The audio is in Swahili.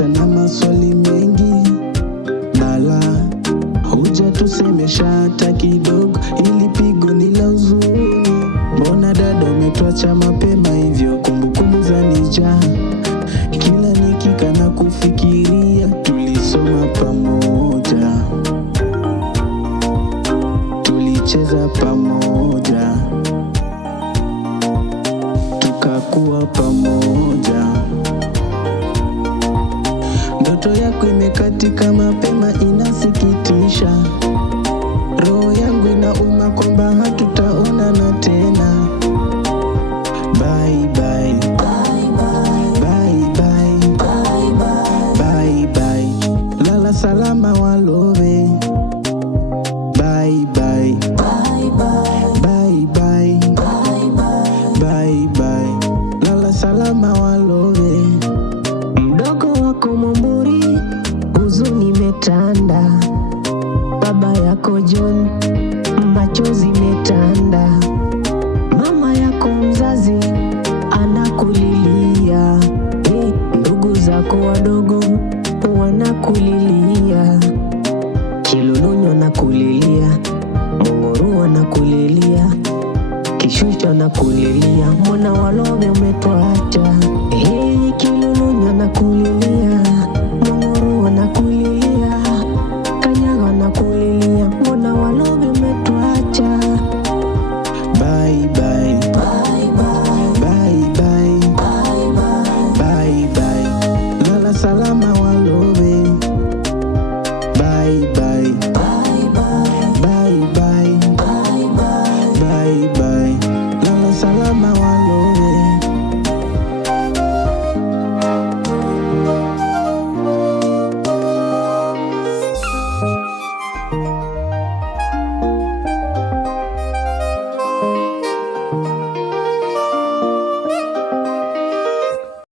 umetuacha na maswali mengi. Bala, hujatusemesha hata kidogo, ili pigo ni la huzuni. Mbona dada umetuacha mapema hivyo, kumbukumbu zanijaa. Kila nikikaa na kufikiria, tulisoma pamoja, tulicheza pamoja, tukakuwa pamoja. Ndoto yako imekatika mapema, inasikitisha. Roho yangu inauma kwamba hatutaonana tena. Bye bye, bye bye, bye bye, bye bye. Lala salama Walove. Bye bye, bye bye, bye bye, bye bye. Lala salama Walove. Mdogo wako Mumburi, huzuni metanda. Baba yako John, machozi metanda. Mama yako mzazi anakulilia. Ndugu zako wadogo wanakulilia. Kilolonyo anakulilia, Munguru anakulilia, Kishushu anakulilia.